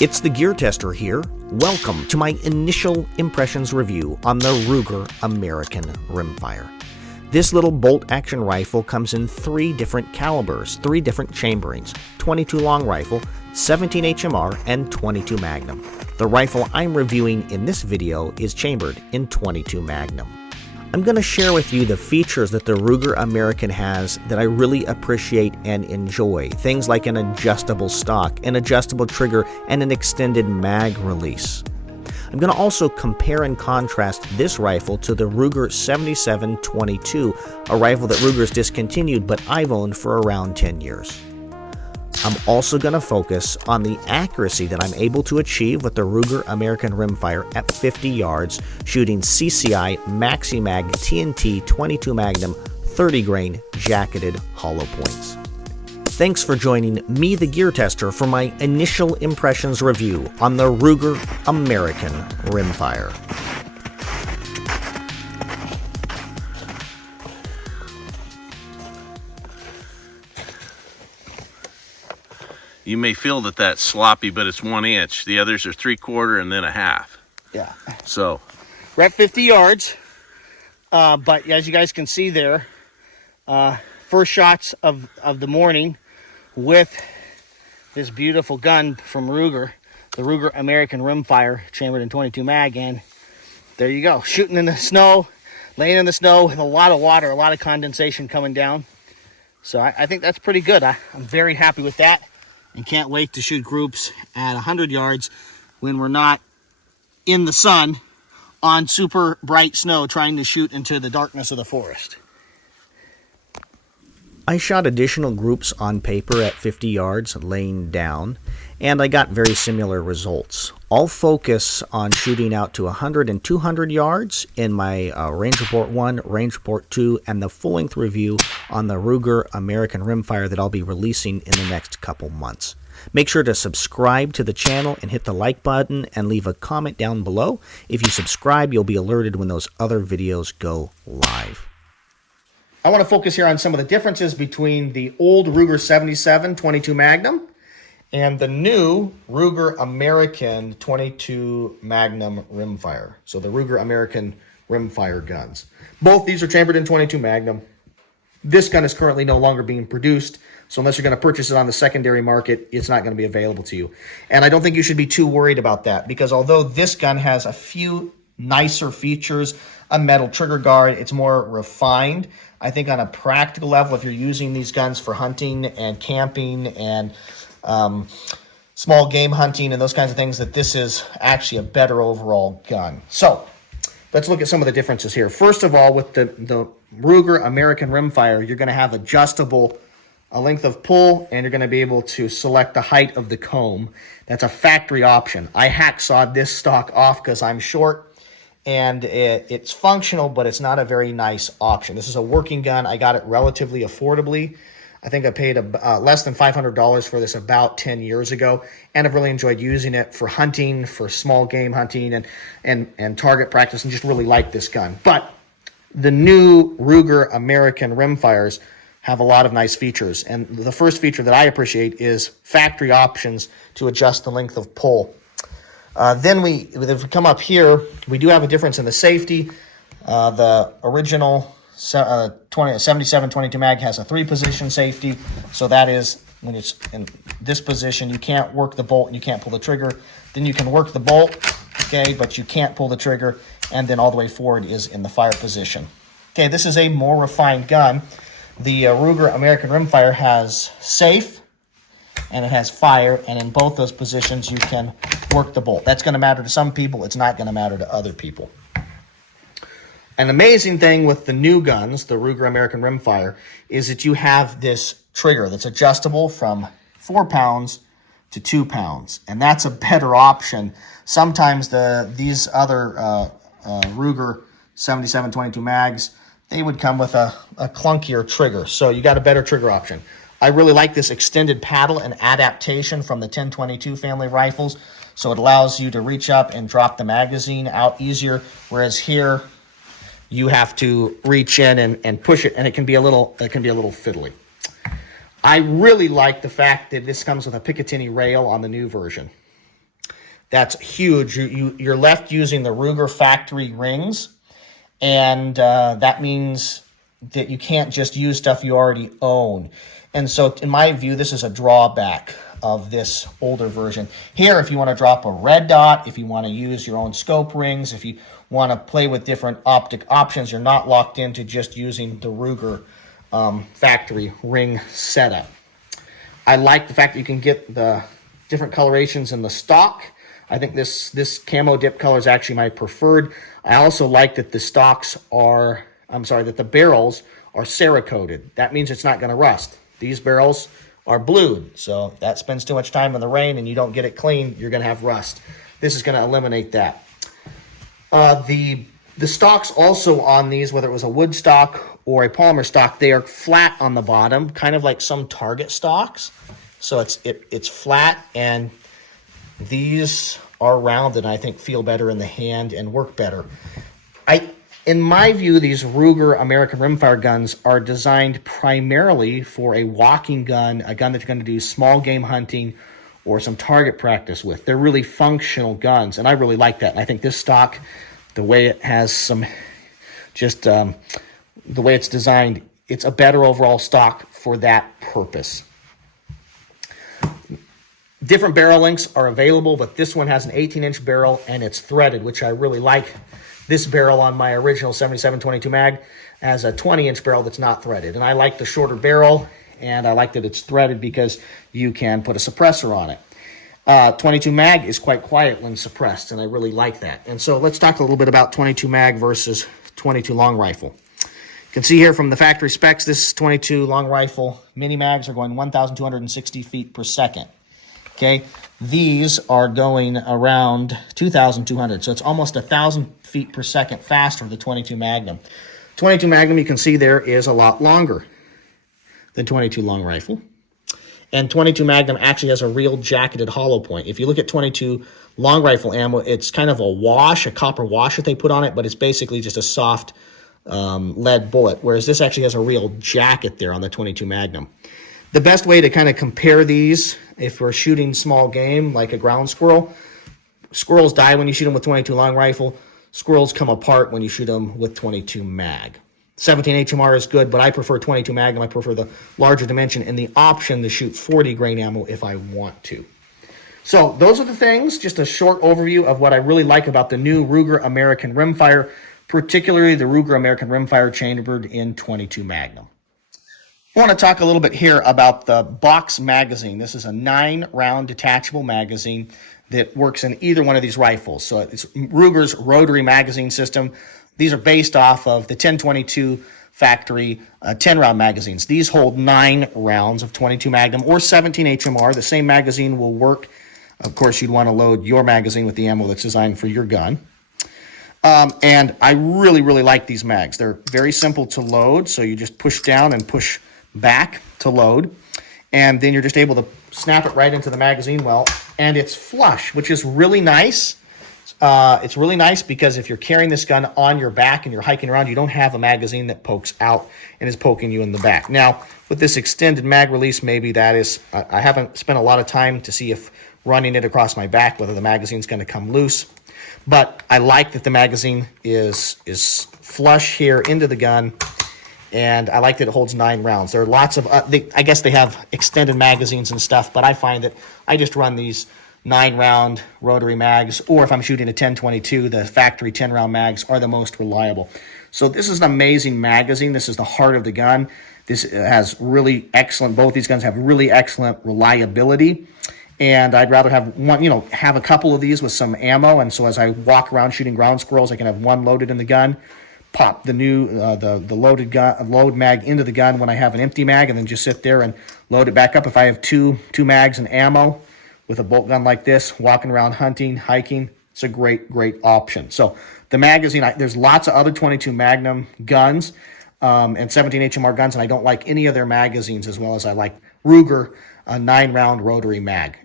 It's the Gear Tester here. Welcome to my initial impressions review on the Ruger American Rimfire. This little bolt-action rifle comes in 3 different calibers, 3 different chamberings, 22 long rifle, 17 HMR, and 22 Magnum. The rifle I'm reviewing in this video is chambered in 22 Magnum. I'm going to share with you the features that the Ruger American has that I really appreciate and enjoy. Things like an adjustable stock, an adjustable trigger, and an extended mag release. I'm going to also compare and contrast this rifle to the Ruger 7722, a rifle that Ruger's discontinued but I've owned for around 10 years. I'm also going to focus on the accuracy that I'm able to achieve with the Ruger American Rimfire at 50 yards, shooting CCI Maxi-Mag TNT 22 Magnum 30 grain jacketed hollow points. Thanks for joining me, the Gear Tester, for my initial impressions review on the Ruger American Rimfire. You may feel that that's sloppy, but it's 1 inch. The others are 3/4 and then a half. Yeah. So we're at 50 yards, but as you guys can see there, first shots of the morning with this beautiful gun from Ruger, the Ruger American Rimfire, chambered in 22 mag, and there you go, shooting in the snow, laying in the snow with a lot of water, a lot of condensation coming down. So I think that's pretty good. I'm very happy with that. And can't wait to shoot groups at 100 yards when we're not in the sun on super bright snow trying to shoot into the darkness of the forest. I shot additional groups on paper at 50 yards laying down, and I got very similar results. I'll focus on shooting out to 100 and 200 yards in my Range Report 1, Range Report 2, and the full-length review on the Ruger American Rimfire that I'll be releasing in the next couple months. Make sure to subscribe to the channel and hit the like button and leave a comment down below. If you subscribe, you'll be alerted when those other videos go live. I want to focus here on some of the differences between the old Ruger 77 22 Magnum and the new Ruger American 22 Magnum Rimfire. So the Ruger American Rimfire guns. Both these are chambered in 22 Magnum. This gun is currently no longer being produced, so unless you're going to purchase it on the secondary market, it's not going to be available to you. And I don't think you should be too worried about that, because although this gun has a few nicer features, a metal trigger guard, it's more refined. I think on a practical level, if you're using these guns for hunting and camping and small game hunting and those kinds of things, that this is actually a better overall gun. So let's look at some of the differences here. First of all, with the Ruger American Rimfire, you're going to have adjustable length of pull, and you're going to be able to select the height of the comb. That's a factory option. I hacksawed this stock off because I'm short, and it's functional, but it's not a very nice option. This is a working gun. I got it relatively affordably. I think I paid less than $500 for this about 10 years ago, and I've really enjoyed using it for hunting, for small game hunting, and target practice, and just really like this gun. But the new Ruger American Rimfires have a lot of nice features, and the first feature that I appreciate is factory options to adjust the length of pull. Then if we come up here, we do have a difference in the safety. The original 77 22 mag has a 3-position safety, so that is when it's in this position, you can't work the bolt and you can't pull the trigger. Then you can work the bolt, okay, but you can't pull the trigger, and then all the way forward is in the fire position. Okay, this is a more refined gun. The Ruger American Rimfire has safe and it has fire, and in both those positions you can work the bolt. That's going to matter to some people. It's not going to matter to other people. An amazing thing with the new guns, the Ruger American Rimfire, is that you have this trigger that's adjustable from 4 pounds to 2 pounds, and that's a better option. Sometimes these other Ruger 77 22 mags, they would come with a clunkier trigger, so you got a better trigger option. I really like this extended paddle and adaptation from the 1022 family rifles, so it allows you to reach up and drop the magazine out easier, whereas here you have to reach in and push it, and it can be a little fiddly. I really like the fact that this comes with a Picatinny rail on the new version. That's huge. You're left using the Ruger factory rings, and that means that you can't just use stuff you already own. And so in my view, this is a drawback of this older version. Here, if you want to drop a red dot, if you want to use your own scope rings, if you want to play with different optic options, you're not locked into just using the Ruger factory ring setup. I like the fact that you can get the different colorations in the stock. I think this camo dip color is actually my preferred. I also like that that the barrels are Cerakoted. That means it's not going to rust. These barrels are blued, so if that spends too much time in the rain and you don't get it clean, you're going to have rust. This is going to eliminate that. The stocks also on these, whether it was a wood stock or a polymer stock, they are flat on the bottom, kind of like some Target stocks. So it's flat, and these are rounded, and I think feel better in the hand and work better. In my view, these Ruger American Rimfire guns are designed primarily for a walking gun, a gun that you're going to do small game hunting or some target practice with. They're really functional guns, and I really like that. And I think this stock, the way it has some, the way it's designed, it's a better overall stock for that purpose. Different barrel lengths are available, but this one has an 18-inch barrel and it's threaded, which I really like. This barrel on my original 77-22 mag has a 20-inch barrel that's not threaded. And I like the shorter barrel, and I like that it's threaded because you can put a suppressor on it. 22 mag is quite quiet when suppressed, and I really like that. And so let's talk a little bit about 22 mag versus 22 long rifle. You can see here from the factory specs, this 22 long rifle mini mags are going 1,260 feet per second. Okay, these are going around 2,200, so it's almost 1,000 feet per second faster, the 22 Magnum. 22 Magnum, you can see there, is a lot longer than 22 long rifle. And 22 Magnum actually has a real jacketed hollow point. If you look at 22 long rifle ammo, it's kind of a wash, a copper wash that they put on it, but it's basically just a soft lead bullet, whereas this actually has a real jacket there on the 22 Magnum. The best way to kind of compare these, if we're shooting small game like a ground squirrel, squirrels die when you shoot them with 22 long rifle. Squirrels come apart when you shoot them with 22 mag. 17 HMR is good, but I prefer 22 Magnum. I prefer the larger dimension and the option to shoot 40 grain ammo if I want to. So those are the things, just a short overview of what I really like about the new Ruger American Rimfire, particularly the Ruger American Rimfire chambered in 22 Magnum. I want to talk a little bit here about the box magazine. This is a 9-round detachable magazine that works in either one of these rifles. So it's Ruger's Rotary Magazine system. These are based off of the 1022 factory 10-round magazines. These hold 9 rounds of 22 Magnum or 17 HMR. The same magazine will work. Of course, you'd want to load your magazine with the ammo that's designed for your gun. And I really, really like these mags. They're very simple to load, so you just push down and push back to load, and then you're just able to snap it right into the magazine well, and it's flush, which is really nice. It's really nice because if you're carrying this gun on your back and you're hiking around, you don't have a magazine that pokes out and is poking you in the back. Now, with this extended mag release, maybe that is, I haven't spent a lot of time to see if running it across my back, whether the magazine's going to come loose, but I like that the magazine is flush here into the gun. And I like that it holds 9 rounds. There are lots of, I guess they have extended magazines and stuff, but I find that I just run these 9-round rotary mags, or if I'm shooting a 1022, the factory 10-round mags are the most reliable. So this is an amazing magazine. This is the heart of the gun. This has really excellent, both these guns have really excellent reliability. And I'd rather have one, have a couple of these with some ammo. And so as I walk around shooting ground squirrels, I can have one loaded in the gun, pop the new the load mag into the gun when I have an empty mag, and then just sit there and load it back up. If I have two mags and ammo with a bolt gun like this, walking around hunting, hiking, it's a great option. So the magazine, there's lots of other 22 Magnum guns and 17 HMR guns, and I don't like any of their magazines as well as I like Ruger, a 9-round rotary mag.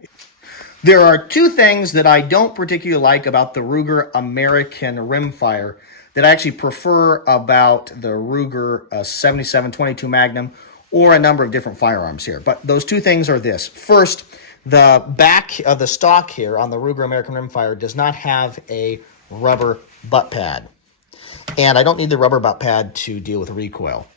There are 2 things that I don't particularly like about the Ruger American Rimfire that I actually prefer about the Ruger 77-22 Magnum or a number of different firearms here. But those 2 things are this. First, The back of the stock here on the Ruger American Rimfire does not have a rubber butt pad. And I don't need the rubber butt pad to deal with recoil.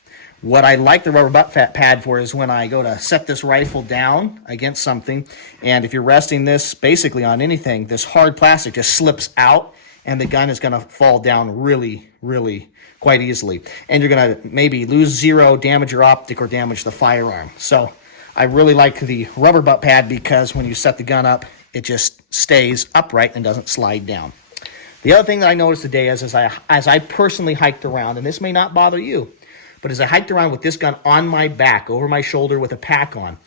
What I like the rubber butt pad for is when I go to set this rifle down against something, and if you're resting this basically on anything, this hard plastic just slips out, and the gun is going to fall down really, really quite easily. And you're going to maybe lose zero, damage your optic, or damage the firearm. So I really like the rubber butt pad because when you set the gun up, it just stays upright and doesn't slide down. The other thing that I noticed today is as I personally hiked around, and this may not bother you, but as I hiked around with this gun on my back, over my shoulder with a pack on,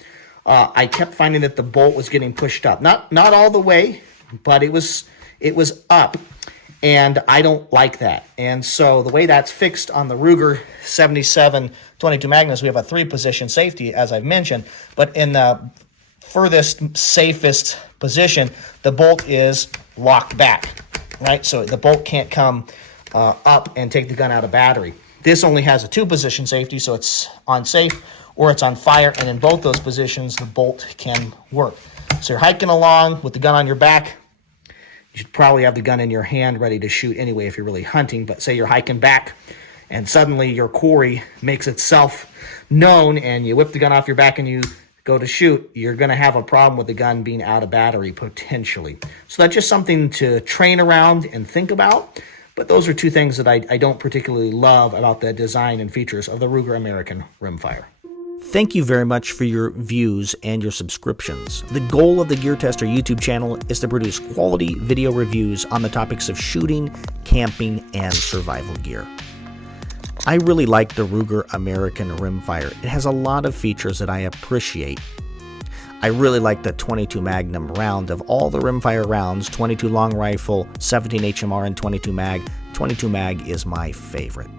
I kept finding that the bolt was getting pushed up. Not all the way, but it was up, and I don't like that. And so the way that's fixed on the Ruger 77 22 Magnums, we have a 3-position safety, as I've mentioned, but in the furthest, safest position, the bolt is locked back, right? So the bolt can't come up and take the gun out of battery. This only has a 2-position safety, so it's on safe or it's on fire, and in both those positions, the bolt can work. So you're hiking along with the gun on your back. You should probably have the gun in your hand ready to shoot anyway if you're really hunting, but say you're hiking back and suddenly your quarry makes itself known and you whip the gun off your back and you go to shoot, you're going to have a problem with the gun being out of battery potentially. So that's just something to train around and think about. But those are two things that I don't particularly love about the design and features of the Ruger American Rimfire. Thank you very much for your views and your subscriptions. The goal of the GearTester YouTube channel is to produce quality video reviews on the topics of shooting, camping, and survival gear. I really like the Ruger American Rimfire. It has a lot of features that I appreciate. I really like the 22 Magnum round. Of all the rimfire rounds, 22 long rifle, 17 HMR, and 22 mag, 22 mag is my favorite.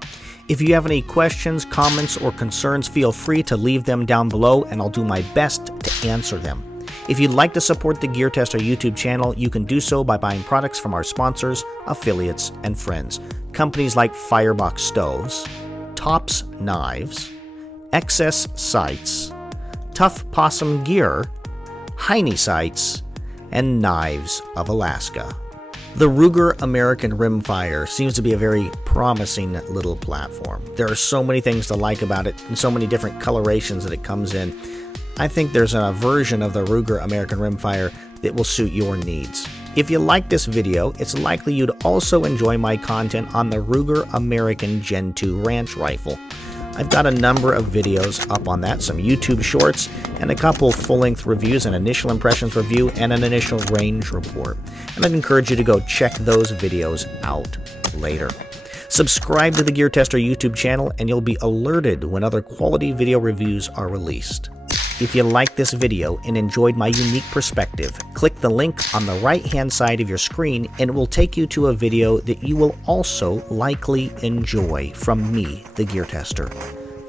If you have any questions, comments, or concerns, feel free to leave them down below and I'll do my best to answer them. If you'd like to support the GearTester YouTube channel, you can do so by buying products from our sponsors, affiliates, and friends. Companies like Firebox Stoves, Tops Knives, XS Sights, Tough Possum Gear, Heine Sights, and Knives of Alaska. The Ruger American Rimfire seems to be a very promising little platform. There are so many things to like about it and so many different colorations that it comes in. I think there's a version of the Ruger American Rimfire that will suit your needs. If you like this video, it's likely you'd also enjoy my content on the Ruger American Gen 2 Ranch Rifle. I've got a number of videos up on that, some YouTube shorts, and a couple full-length reviews, an initial impressions review, and an initial range report. And I'd encourage you to go check those videos out later. Subscribe to the GearTester YouTube channel and you'll be alerted when other quality video reviews are released. If you liked this video and enjoyed my unique perspective, click the link on the right-hand side of your screen and it will take you to a video that you will also likely enjoy from me, the GearTester.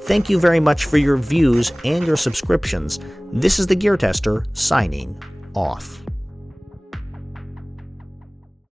Thank you very much for your views and your subscriptions. This is the GearTester signing off.